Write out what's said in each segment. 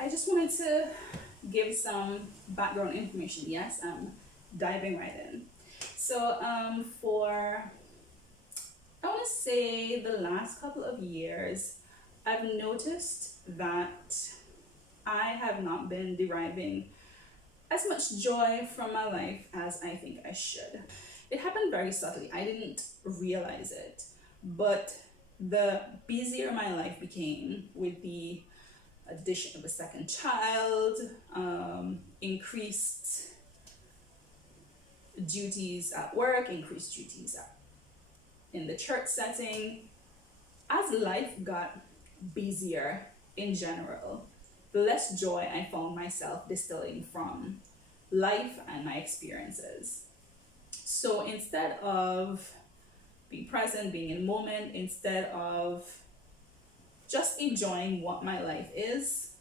I just wanted to give some background information. Yes, I'm diving right in. For I want to say the last couple of years, I've noticed that I have not been deriving as much joy from my life as I think I should. It happened very subtly. I didn't realize it, but the busier my life became with the addition of a second child, increased duties at work, increased duties in the church setting. As life got busier in general, the less joy I found myself distilling from life and my experiences. So instead of being present, being in moment, instead of just enjoying what my life is,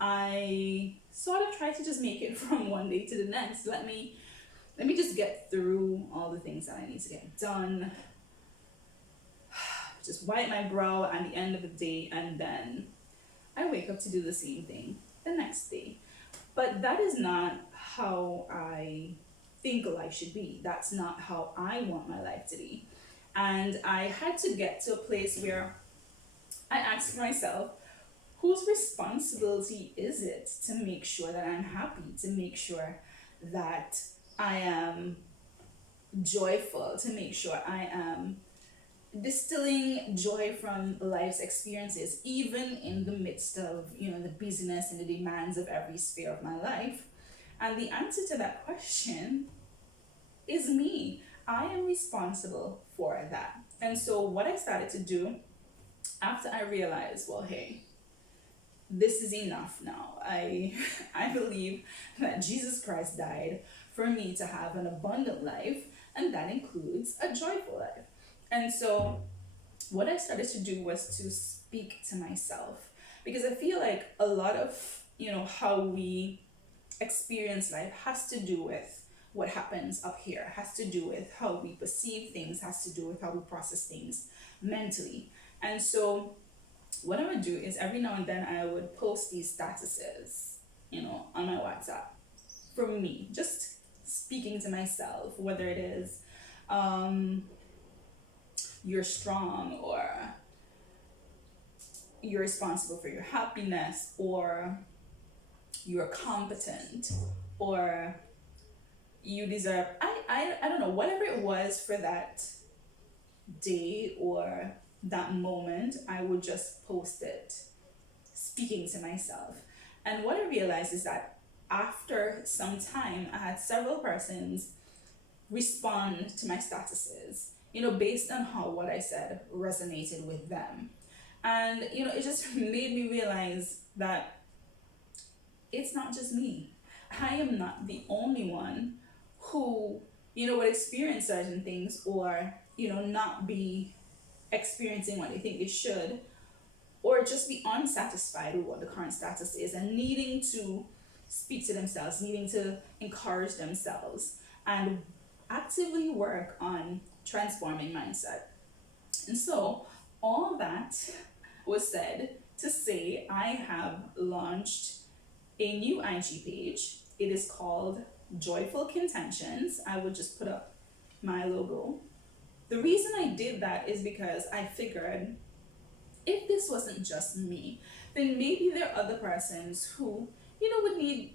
I sort of try to just make it from one day to the next. Let me just get through all the things that I need to get done. Just wipe my brow at the end of the day, and then I wake up to do the same thing the next day. But that is not how I think life should be. That's not how I want my life to be. And I had to get to a place where I asked myself, whose responsibility is it to make sure that I'm happy, to make sure that I am joyful, to make sure I am distilling joy from life's experiences, even in the midst of, the busyness and the demands of every sphere of my life? And the answer to that question is me. I am responsible for that. And so what I started to do after I realized, well, hey, this is enough now. I believe that Jesus Christ died for me to have an abundant life, and that includes a joyful life. And so what I started to do was to speak to myself, because I feel like a lot of, how we experience life has to do with what happens up here, has to do with how we perceive things, has to do with how we process things mentally. And so what I would do is every now and then I would post these statuses, on my WhatsApp from me, just speaking to myself, whether it is you're strong, or you're responsible for your happiness, or you're competent, or you deserve, I don't know, whatever it was for that day or that moment, I would just post it speaking to myself. And what I realized is that after some time, I had several persons respond to my statuses, based on how what I said resonated with them. And, it just made me realize that it's not just me. I am not the only one who, would experience certain things, or, not be experiencing what they think they should, or just be unsatisfied with what the current status is and needing to speak to themselves, needing to encourage themselves, and actively work on transforming mindset. And so all that was said to say I have launched a new IG page. It is called Joyful Contentions. I would just put up my logo. The reason I did that is because I figured if this wasn't just me, then maybe there are other persons who, would need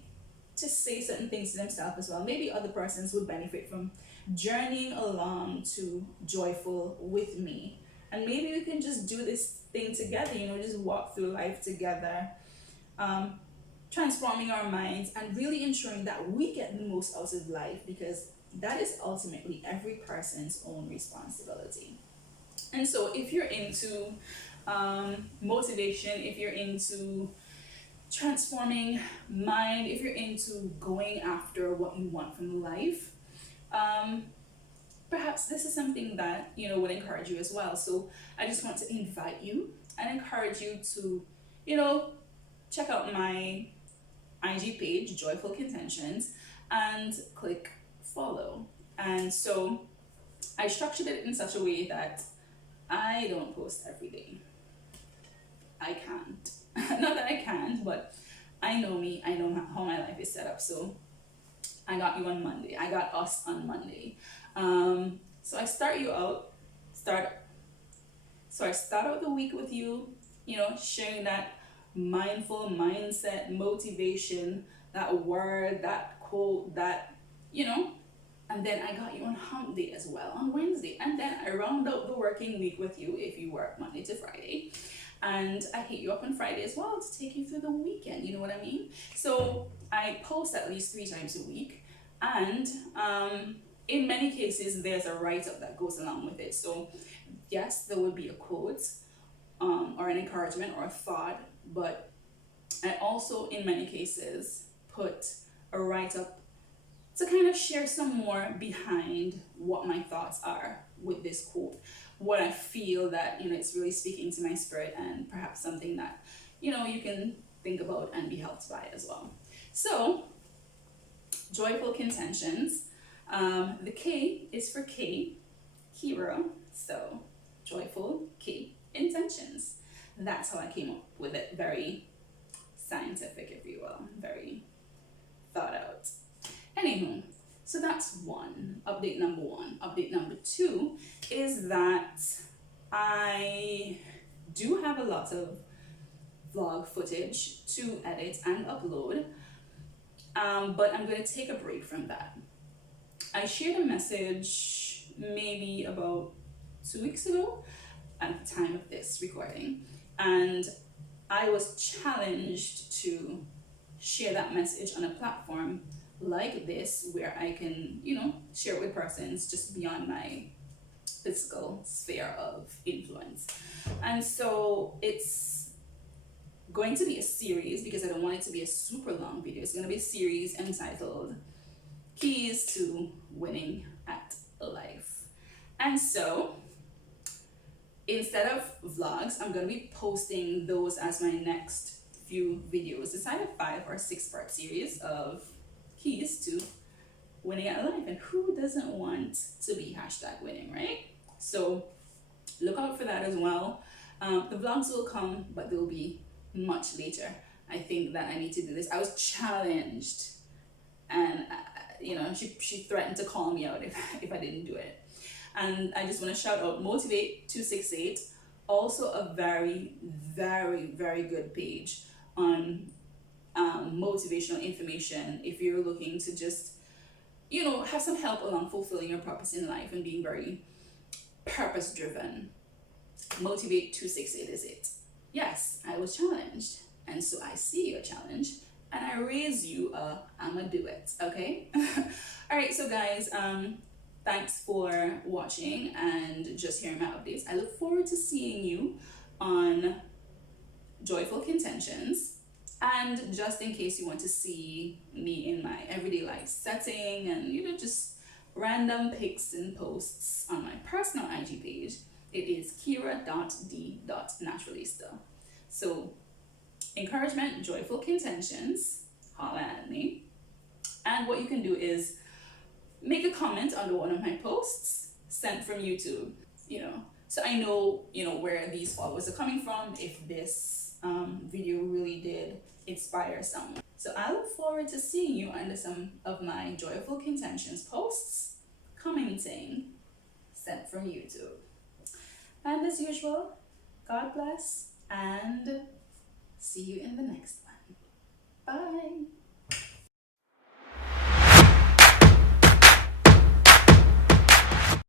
to say certain things to themselves as well. Maybe other persons would benefit from journeying along to joyful with me. And maybe we can just do this thing together, just walk through life together, transforming our minds and really ensuring that we get the most out of life, because that is ultimately every person's own responsibility. And so if you're into motivation, if you're into transforming mind, if you're into going after what you want from life, perhaps this is something that would encourage you as well. So I just want to invite you and encourage you to check out my IG page, Joyful Contentions, and click follow. And so I structured it in such a way that I don't post every day. I can't. Not that I can't, but I know me, I know how my life is set up. So I got you on Monday. I got us on Monday. So I start you out, start so I start out the week with you, sharing that mindful mindset, motivation, that word, that quote, that, you know, and then I got you on hump day as well on Wednesday. And then I round out the working week with you if you work Monday to Friday. And I hit you up on Friday as well to take you through the weekend. You know what I mean? So I post at least 3 times a week. And in many cases, there's a write up that goes along with it. So, yes, there would be a quote or an encouragement or a thought, but I also, in many cases, put a write up to kind of share some more behind what my thoughts are with this quote, what I feel that, it's really speaking to my spirit, and perhaps something that, you can think about and be helped by as well. So, joyful contentions. The K is for Kira. So, joyful K intentions. That's how I came up with it. Very scientific, if you will. Very thought out. Anywho, so that's update number one. Update number two is that I do have a lot of vlog footage to edit and upload, but I'm going to take a break from that. I shared a message maybe about 2 weeks ago at the time of this recording, and I was challenged to share that message on a platform like this where I can, share it with persons just beyond my physical sphere of influence. And so it's going to be a series, because I don't want it to be a super long video. It's going to be a series entitled Keys to Winning at Life. And so instead of vlogs, I'm going to be posting those as my next few videos. It's either 5 or 6 part series of keys to winning at life. And who doesn't want to be #winning, right? So look out for that as well. The vlogs will come, but they'll be much later. I think that I need to do this. I was challenged, and she threatened to call me out if I didn't do it. And I just want to shout out Motivate 268, also a very, very, very good page on motivational information if you're looking to just, have some help along fulfilling your purpose in life and being very purpose driven. Motivate 268 is it. Yes, I was challenged, and so I see your challenge and I raise you I'ma do it, okay? All right, so guys, thanks for watching and just hearing my updates. I look forward to seeing you on Joyful Contentions. And just in case you want to see me in my everyday life setting and, just random pics and posts on my personal IG page, it is kira.d.naturalista. So, encouragement, joyful contentions, holla at me. And what you can do is make a comment under one of my posts sent from YouTube, so I know, where these followers are coming from, if this video really did inspire someone. So I look forward to seeing you under some of my joyful contentions posts, commenting, sent from YouTube. And as usual, God bless, and see you in the next one.